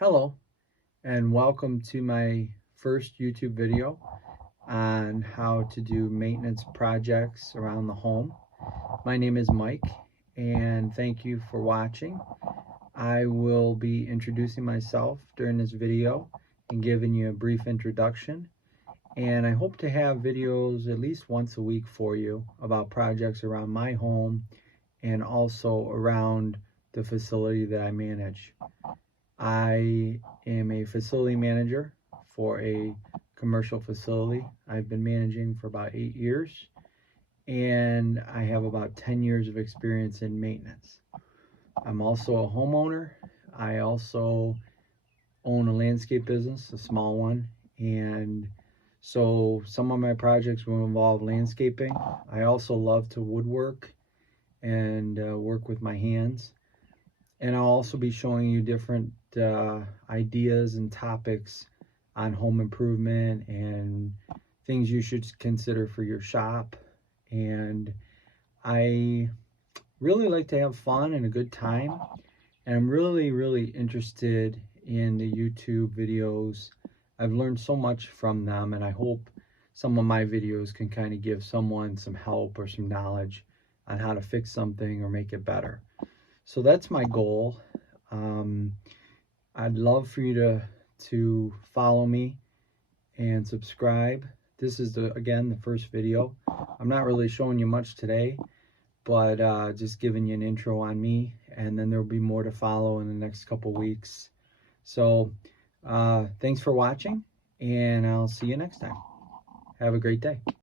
Hello and welcome to my first YouTube video on how to do maintenance projects around the home. My name is Mike and thank you for watching. I will be introducing myself during this video and giving you a brief introduction, and I hope to have videos at least once a week for you about projects around my home and also around the facility that I manage. I am a facility manager for a commercial facility. I've been managing for about 8 years, and I have about 10 years of experience in maintenance. I'm also a homeowner. I also own a landscape business, a small one, and so some of my projects will involve landscaping. I also love to woodwork and work with my hands. And I'll also be showing you different ideas and topics on home improvement and things you should consider for your shop. And I really like to have fun and a good time. And I'm really interested in the YouTube videos. I've learned so much from them, and I hope some of my videos can kind of give someone some help or some knowledge on how to fix something or make it better. So that's my goal. I'd love for you to follow me and subscribe. This is again the first video. I'm not really showing you much today, but just giving you an intro on me, and then there'll be more to follow in the next couple weeks. So thanks for watching, and I'll see you next time. Have a great day.